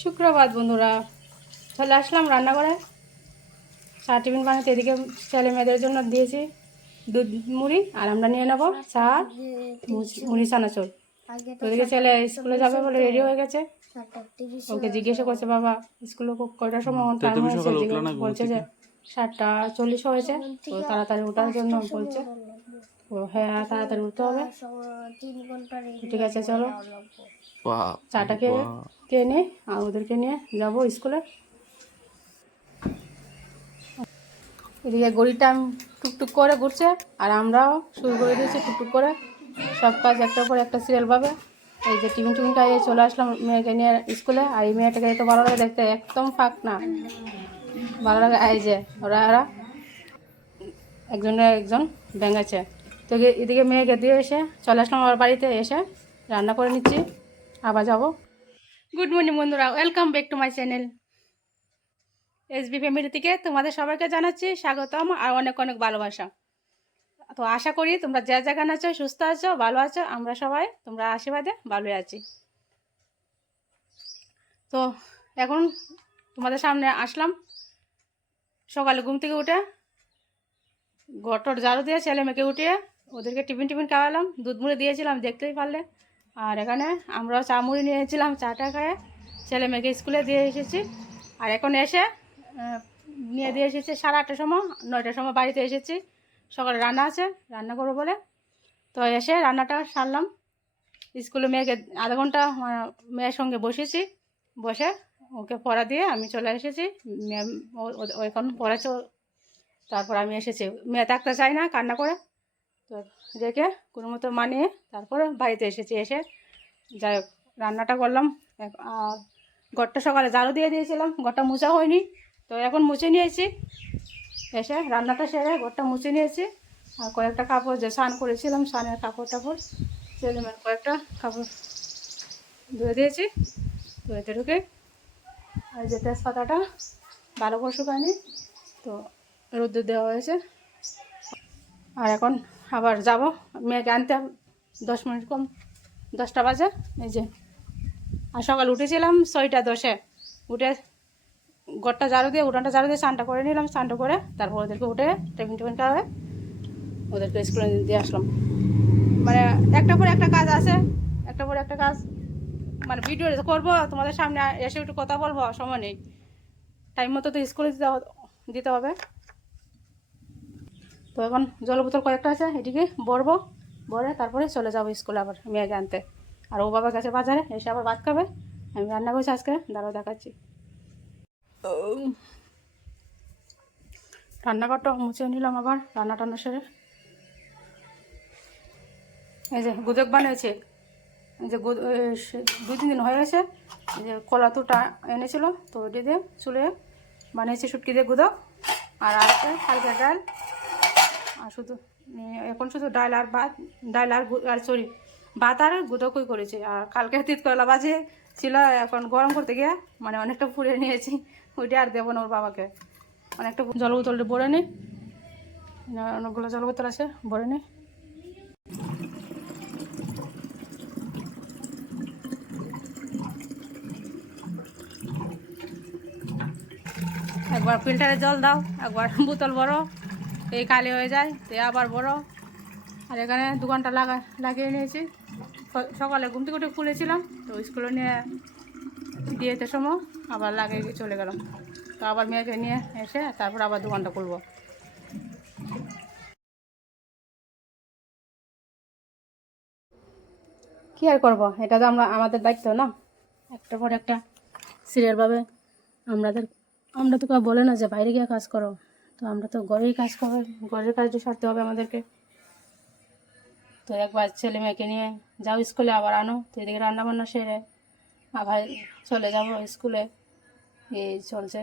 সুপ্রভাত বন্ধুরা। চলে আসলাম রান্না করে চা টিফিন বানাতে এদিকে ছেলে মেয়েদের জন্য দিয়েছি দুধ মুড়ি আর আমরা নিয়ে নেব চা মুড়ি চানাচুর। তো ওদিকে ছেলে স্কুলে যাবে বলে রেডি হয়ে গেছে। ওকে জিজ্ঞাসা করছে বাবা স্কুলে কয়টার সময় টাইম হয়েছে? বলছে যে সাতটা চল্লিশ হয়েছে। তো তাড়াতাড়ি ওঠার জন্য বলছে। তো হ্যাঁ তাড়াতাড়ি উঠতে হবে। ঠিক আছে চলো। চাটা খেয়ে খেয়ে নে? আর ওদেরকে নিয়ে যাব স্কুলে। এদিকে গড়ির টাইম টুকটুক করে ঘুরছে আর আমরাও শুরু করে দিয়েছি টুকটুক করে। সব কাজ একটার পর একটা সিরিয়াল পাবে। এই যে টিফিন টিফিন খাইয়ে চলে আসলাম মেয়েকে নিয়ে স্কুলে আর এই মেয়েটাকে তো ভালো লাগে দেখতে একদম ফাঁক না। ভালো লাগে এই যে ওরা ওরা একজনের একজন ভেঙেছে। তো এদিকে মেয়েকে দিয়ে এসে চলে আসলাম আমার বাড়িতে এসে রান্না করে নিচ্ছি। আবার যাব? গুড মর্নিং বন্ধুরা। Welcome back to my channel SB family থেকে তোমাদের সবাইকে জানাচ্ছি স্বাগতম আর অনেক অনেক ভালোবাসা। তো আশা করি তোমরা যে জায়গায় আছো, সুস্থ আছো, ভালো আছো, আমরা সবাই তোমরা আশীর্বাদে ভালোই আছি। তো এখন তোমাদের সামনে আসলাম। সকালে ঘুম থেকে উঠে গটর ঝাড়ু দিয়ে ছেলে মেয়েকে উঠিয়ে ওদেরকে টিফিন টিফিন খাওয়ালাম, দুধ মুড়ে দিয়েছিলাম, দেখতেই পারলে। আর এখানে আমরাও চা মুড়ি নিয়েছিলাম চাটা খায়ে ছেলে মেয়েকে স্কুলে দিয়ে এসেছি। আর এখন এসে নিয়ে দিয়ে এসেছি সাড়ে আটটার সময়, নয়টার সময় বাড়িতে এসেছি। সকালে রান্না আছে, রান্না করব বলে। তো এসে রান্নাটা সারলাম। স্কুলে মেয়েকে আধা ঘণ্টা মেয়ের সঙ্গে বসেছি। বসে ওকে পড়া দিয়ে আমি চলে এসেছি। ম্যাম এখন ও- তারপর আমি এসেছি। মেয়ে থাকতে চাই না কান্না করে। তো রেখে কোনো মতো মানিয়ে তারপরে বাড়িতে এসেছি। এসে যাই হোক, রান্নাটা করলাম। আর ঘরটা সকালে ঝাড়ু দিয়ে দিয়েছিলাম, ঘরটা মুছা হয়নি। তো এখন মুছে নিয়েছি। এসে রান্নাটা সেরে ঘরটা মুছে নিয়েছি। আর কয়েকটা কাপড় যে স্নান করেছিলাম, স্নানের কাপড় টাপড় ছেলে মেয়ের কয়েকটা কাপড় ধুয়ে দিয়েছি। ধুয়েতে ঢুকে আর যে তেজপাতাটা ভালো করে শুকায়নি, তো রোদ্দুর দেওয়া হয়েছে। আর এখন আবার যাব। মেয়েকে আনতে হবে দশ মিনিট কম। দশটা বাজে। এই যে, আর সকাল উঠেছিলাম ছয়টা দশে। উঠে ঘরটা ঝাড়ু দিয়ে, উঠানটা ঝাড়ু দিয়ে স্নানটা করে নিলাম। স্নানটা করে তারপর ওদেরকে উঠে টিফিন টিফিন খাওয়াবে ওদেরকে স্কুলে দিয়ে আসলাম। মানে একটা পর একটা কাজ আছে একটা পর একটা কাজ। মানে ভিডিও করব, তোমাদের সামনে এসে একটু কথা বলব, সময় নেই। টাইম মতো তো স্কুলে দিতে দিতে হবে। তো এখন জল বোতল কয়েকটা আছে এটিকে ভরবো ভরে তারপরে চলে যাব স্কুলে আবার মেয়েকে আনতে। আর ও বাবার কাছে বাজারে, এসে আবার ভাত খাবে। আমি রান্না করছি আজকে, দাঁড়াও দেখাচ্ছি। রান্নাঘরটা মুছে নিলাম আবার, রান্না টান্না সেরে। এই যে গুদক বানিয়েছে যে দুই, তিন দিন হয়ে গেছে যে কলা তুটা এনেছিল, তো ওটি দিয়ে চুলে বানিয়েছি শুটকি দিয়ে গুদক আর আছে হালকা ডাল আর শুধু এখন শুধু ডাল আর ভাত, ডাল আর আর সরি ভাত আর গুদকই করেছি। আর কালকে তিত করলা বাজে ছিল, এখন গরম করতে গিয়ে মানে অনেকটা পুড়ে নিয়েছি, ওইটা আর দেবো না ওর বাবাকে। অনেকটা জল বোতলটা ভরে নিই অনেকগুলো জল বোতল আছে, ভরে নিই একবার ফিল্টারে জল দাও, একবার বোতল এই খালি হয়ে যায়, তো আবার বড়। আর এখানে দু ঘণ্টা লাগা, লাগিয়ে নিয়েছি। সকালে ঘুম থেকে উঠে খুলেছিলাম, তো স্কুলে নিয়ে দিয়েতে সময় আবার লাগিয়ে চলে গেলাম। তো আবার মেয়েকে নিয়ে এসে তারপর আবার দু ঘণ্টা খুলবো। কী আর করব? এটা তো আমরা, আমাদের দায়িত্ব না। একটা পর একটা সিরিয়ালভাবে আমাদের, আমরা তো কেউ বলে না যে বাইরে গিয়ে কাজ করো। তো আমরা তো ঘরেই কাজ করব, ঘরের কাজটা সারতে হবে আমাদেরকে। তো একবার ছেলে মেয়েকে নিয়ে যাও স্কুলে, আবার আনো। তো এদিকে রান্না বান্না সেরে আবার চলে যাব স্কুলে। এই চলছে।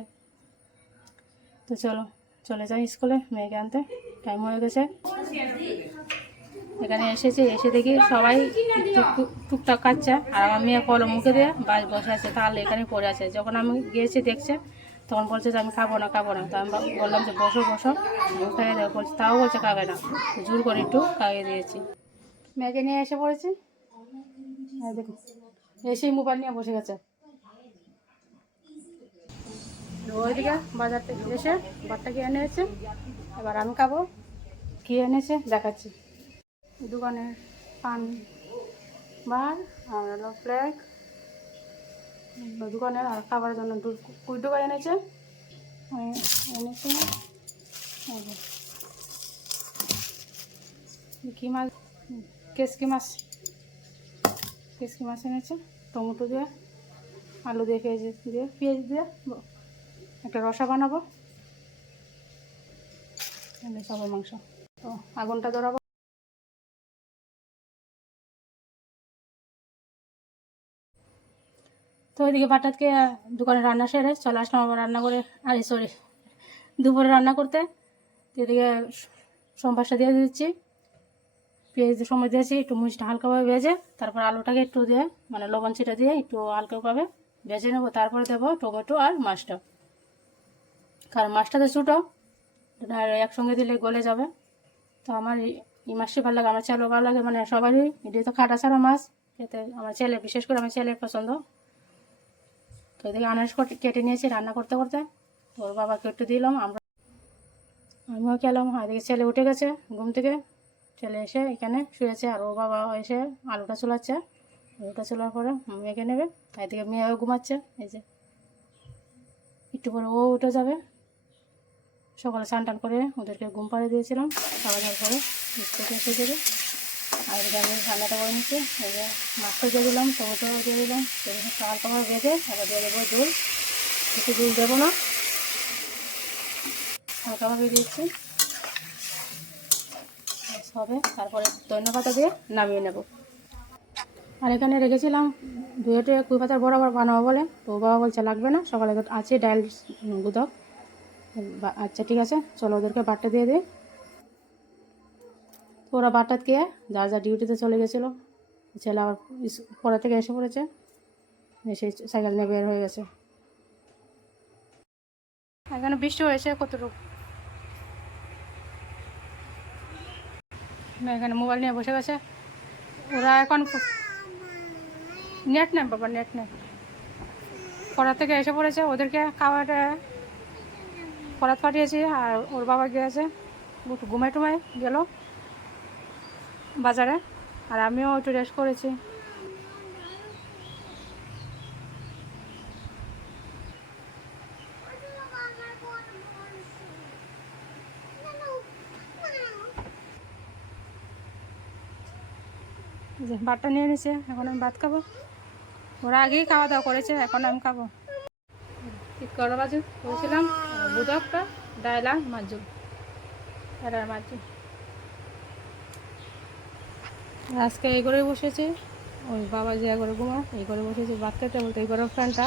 তো চলো, চলে যাই স্কুলে মেয়েকে আনতে। টাইম হয়ে গেছে। এখানে এসেছি, এসে দেখি সবাই টুক- টুকটাক কাটছে আর আমার মেয়ে কলম মুখে দিয়ে বাস বসে আছে তাহলে এখানে পড়ে আছে। যখন আমি গিয়েছি দেখছে তখন বলছে যে আমি খাব না খাব না। তো আমি বললাম যে বসো বসো। খাইয়ে দেবো বলছে, তাও বলছে খাবে না। জোর করে একটু খাইয়ে দিয়েছি। মেয়েকে নিয়ে এসে পড়েছি। দেখুন এসেই মোবাইল নিয়ে বসে গেছে। ওইদিকে বাজার থেকে এসে ভাতটা কি এনেছে। এবার আমি খাব কি এনেছে, দেখাচ্ছি। দোকানের পান বার আর হলো দোকানের আর খাবারের জন্য দু কুড়ি টাকা এনেছে। এনেছি কি মাছ? কেসকি মাছ? কেসকি মাছ এনেছে? টমেটো দিয়ে, আলু দিয়ে, পেঁয়াজ দিয়ে পেঁয়াজ দিয়ে। একটা রসা বানাবো। সবার মাংস। তো আগুনটা ধরাবো। তো ওইদিকে বাটাতকে দোকানে রান্না সেরে চলে আসলাম আবার রান্না করে, আরে সরি দুপুরে রান্না করতে। এদিকে সোমবারটা দিয়ে দিচ্ছি। পেঁয়াজ সময় দিয়েছি, একটু মুচটা হালকাভাবে ভেজে, তারপর আলুটাকে একটু দিয়ে মানে লবণ ছিটা দিয়ে একটু হালকাভাবে ভেজে নেব, তারপরে দেবো টমেটো আর মাছটা। কারণ মাছটা তো ছোটো, আর একসঙ্গে দিলে গলে যাবে। তো আমার এই- মাছটি ভালো লাগে, আমার ছেলেও ভালো লাগে মানে সবারই এটি তো খাটা ছাড়া মাছ, এতে আমার ছেলে, বিশেষ করে আমার ছেলের পছন্দ। এদিকে আনারস কট- নিয়েছি রান্না করতে করতে। ওর বাবাকে একটু দিলাম, আমরা আমিও খেলাম এদিকে ছেলে উঠে গেছে ঘুম থেকে। ছেলে এসে এখানে শুয়েছে, আর ওর বাবা এসে আলুটা চুলাচ্ছে আলুটা চুলার পরে মেয়েকে নেবে, আর এদিকে মেয়েও ঘুমাচ্ছে, এই যে। একটু পরে ও উঠে যাবে। সকালে স্নান টান করে ওদেরকে ঘুম পাড়িয়ে দিয়েছিলাম, খাওয়া দাওয়ার পরে স্কুল এসে দেবে। আর আমি রান্নাটা করে নিচ্ছি। এই যে মাছটা দিয়ে দিলাম, টমেটো দিয়ে দিলাম একটু হালকাভাবে বেঁধে তারপর দিয়ে দেবো দুল কিছু দুল দেবো না। হালকাভাবে দিচ্ছি। হবে, তারপরে ধন্য পাতা দিয়ে নামিয়ে নেব। আর এখানে রেখেছিলাম দুয়েটে কুই পাতার বরাবর বানাবো বলে। তো বাবা বলছে, লাগবে না, সকালে আছে ডাল গুদক আচ্ছা ঠিক আছে, চলো ওদেরকে বাট্টা দিয়ে দিই। ওরা বাট্টাত গিয়ে যা যা ডিউটিতে চলে গেছিল। ছেলে আবার পড়া থেকে এসে পড়েছে। এসে সাইকেল নিয়ে বের হয়ে গেছে। এখানে বৃষ্টি হয়েছে কতটুকু? এখানে মোবাইল নিয়ে বসে গেছে। ওরা এখন নেট নেই বাবা নেট নেই। পড়া থেকে এসে পড়েছে। ওদেরকে খাবারটা পড়াত পাঠিয়েছি। আর ওর বাবা গিয়েছে। ঘুমাই টুমাই গেল। বাজারে। আর আমিও একটু রেস্ট করেছি। যে ভাতটা নিয়ে নিছে এখন আমি ভাত খাব। ওরা আগেই খাওয়া দাওয়া করেছে এখন আমি খাব। ঠিক করো বাজু? করেছিলাম বুধকটা ডায়লা মাজু এরা মাজু আজকে এই করে বসেছি। ওই বাবা যে করে ঘুমা এই করে বসেছি। খেতে বলতে এই ঘরের ফ্যানটা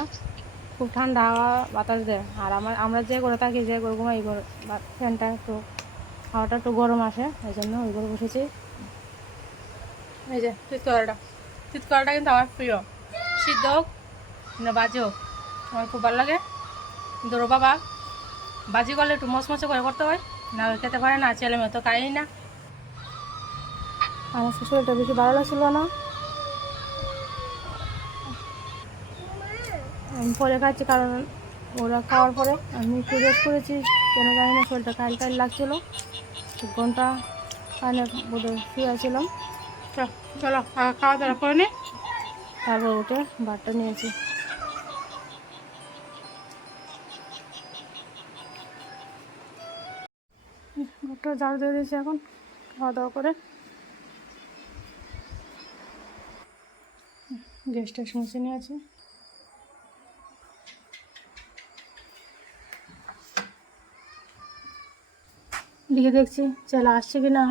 খুব ঠান্ডা হাওয়া বাতাস দেয়। আর আমার, আমরা যে করে থাকি, যে করে ঘুমাই, এই ঘর ফ্যানটা একটু, হাওয়াটা একটু গরম আসে, এই জন্য ওই করে বসেছি। এই যে তিতকলাটা তিতকলাটা কিন্তু আমার প্রিয়। সিদ্ধ হোক, না বাজে হোক, আমার খুব ভালো লাগে। কিন্তু বাবা, বাজি করলে একটু মচমচে করে করতে হয়, না খেতে পারে না, ছেলে মেয়ে তো খাই না। আমার শরীরটা বেশি ভালো লাগছিল না। আমি পরে খাচ্ছি কারণ ওরা খাওয়ার পরে আমি একটু রেস্ট করেছি কেন জানি না শরীরটা কাইল কাইল লাগছিল। এক ঘণ্টা কানে বোধহয় শুয়েছিলাম চল, খাওয়া দাওয়া করে নি। তারপর উঠে ভাতটা নিয়েছি। ঘরটা ঝাড়ু দিয়ে দিয়েছি এখন খাওয়া দাওয়া করে। গ্যাসটা শুনছে নিয়েছি দিকে দেখছি ছেলে আসছে কি না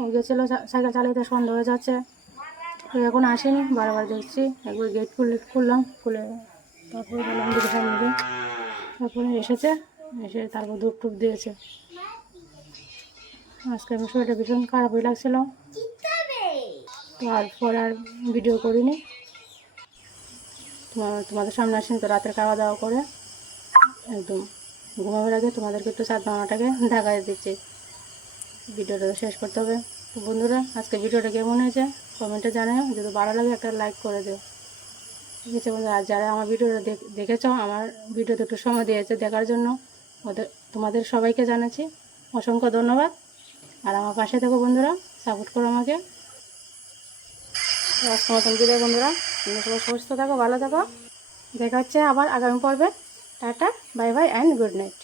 ও গেছিল সাইকেল চালাতে সন্ধ্যা হয়ে যাচ্ছে। তো এখন আসেনি বারবার দেখছি একবার গেট খুলে খুললাম খুলে তারপরে বললাম দিকে সামনে তারপরে এসেছে এসে তারপর ধূপ টুপ দিয়েছে। আজকে আমার শরীরটা ভীষণ খারাপই লাগছিল। তো আর পরে আর ভিডিও করিনি। তোমার তোমাদের সামনে আসেন তো রাতের খাওয়া দাওয়া করে। একদম ঘুমাবার আগে তোমাদেরকে একটু সাত বাংলাটাকে দেখায় দিচ্ছি। ভিডিওটা তো শেষ করতে হবে। তো বন্ধুরা, আজকে ভিডিওটা কেমন হয়েছে? কমেন্টে জানাও। যদি ভালো লাগে একটা লাইক করে দিও। ঠিক আছে বন্ধুরা, আর যারা আমার ভিডিওটা দেখেছ, আমার ভিডিওতে একটু সময় দিয়েছে দেখার জন্য, ওদের, তোমাদের সবাইকে জানাচ্ছি অসংখ্য ধন্যবাদ। আর আমার পাশে থেকো বন্ধুরা সাপোর্ট করো আমাকে। আজকে মতন বন্ধুরা। তোমরা সবাই সুস্থ থাকো, ভালো থাকো। দেখা হচ্ছে আবার আগামী পর্বে। Tata, bye bye and good night